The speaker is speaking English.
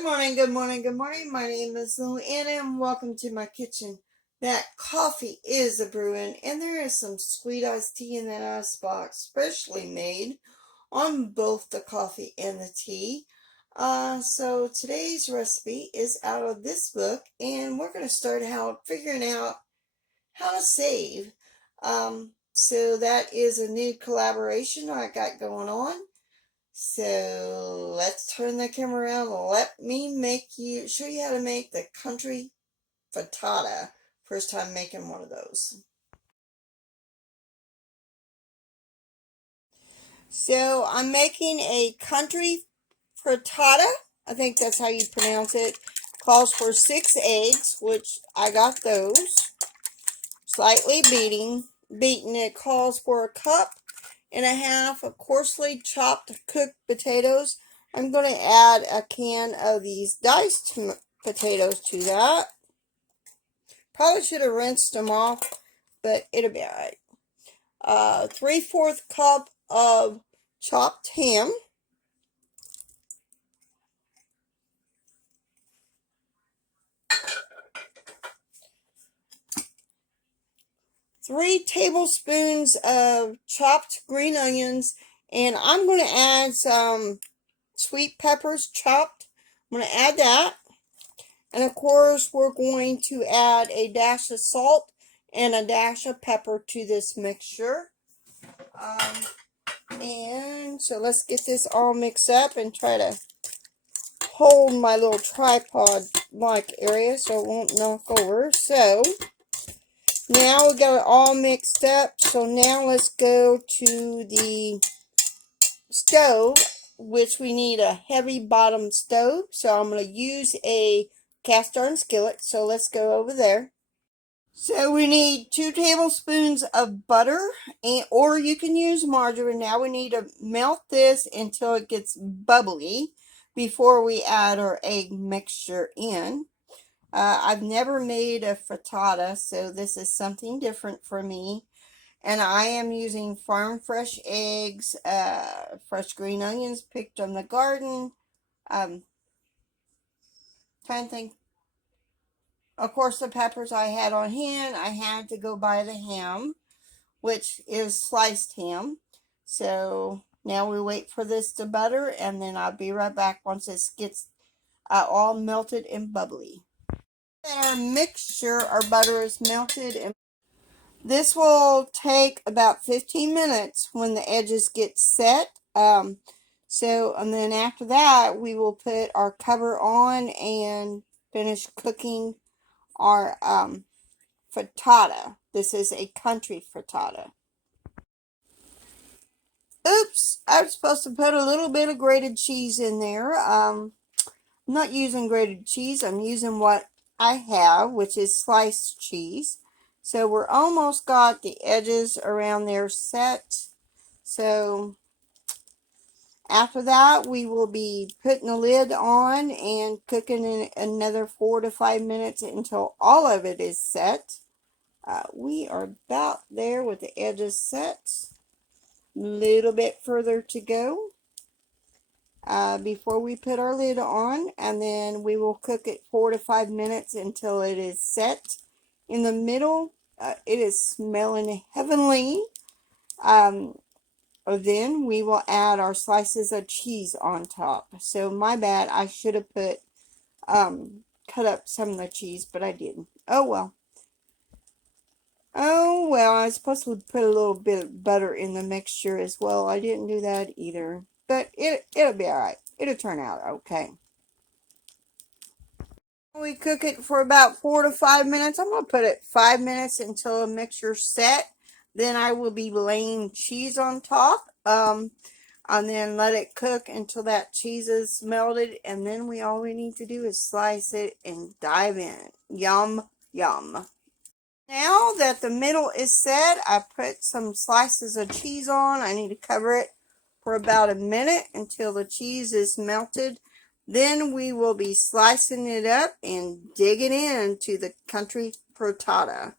Good morning, good morning, good morning. My name is LouAnn and welcome to my kitchen. That coffee is a brewing and there is some sweet iced tea in that ice box, specially made on both the coffee and the tea. So today's recipe is out of this book and we're going to start out figuring out how to save. So that is a new collaboration I got going on. So let's turn the camera around. Let me show you how to make the country frittata. First time making one of those. So I'm making a country frittata. I think that's how you pronounce it. Calls for 6 eggs, which I got those. Slightly beaten. It calls for 1.5 cups of coarsely chopped cooked potatoes. I'm going to add a can of these diced potatoes to that. Probably should have rinsed them off, but it'll be alright. 3/4 cup of chopped ham. 3 tablespoons of chopped green onions, and I'm going to add some sweet peppers chopped. I'm going to add that. And of course, we're going to add a dash of salt and a dash of pepper to this mixture. And so let's get this all mixed up and try to hold my little tripod-like area so it won't knock over. So now we got it all mixed up. So now let's go to the stove, which we need a heavy bottom stove. So I'm going to use a cast iron skillet. So let's go over there. So we need 2 tablespoons of butter, or you can use margarine. Now we need to melt this until it gets bubbly before we add our egg mixture in. I've never made a frittata, so this is something different for me. And I am using farm fresh eggs, fresh green onions picked from the garden. Trying to think. Of course, the peppers I had on hand, I had to go buy the ham, which is sliced ham. So now we wait for this to butter, and then I'll be right back once this gets all melted and bubbly. Our mixture, our butter is melted, and this will take about 15 minutes when the edges get set. And then after that, we will put our cover on and finish cooking our frittata. This is a country frittata. Oops, I was supposed to put a little bit of grated cheese in there. I'm not using grated cheese. I'm using what I have, which is sliced cheese. So we're almost got the edges around there set. So after that, we will be putting the lid on and cooking in another 4 to 5 minutes until all of it is set. We are about there with the edges set. Little bit further to go before we put our lid on, and then we will cook it 4 to 5 minutes until it is set. In the middle, it is smelling heavenly. Then we will add our slices of cheese on top. So my bad, I should have cut up some of the cheese, but I didn't. Oh well. Oh, well, I was supposed to put a little bit of butter in the mixture as well. I didn't do that either. But it'll be alright. It'll turn out okay. We cook it for about 4 to 5 minutes. I'm going to put it 5 minutes until the mixture's set. Then I will be laying cheese on top. And then let it cook until that cheese is melted. And then all we need to do is slice it and dive in. Yum, yum. Now that the middle is set, I put some slices of cheese on. I need to cover it for about a minute until the cheese is melted. Then we will be slicing it up and digging into the country frittata.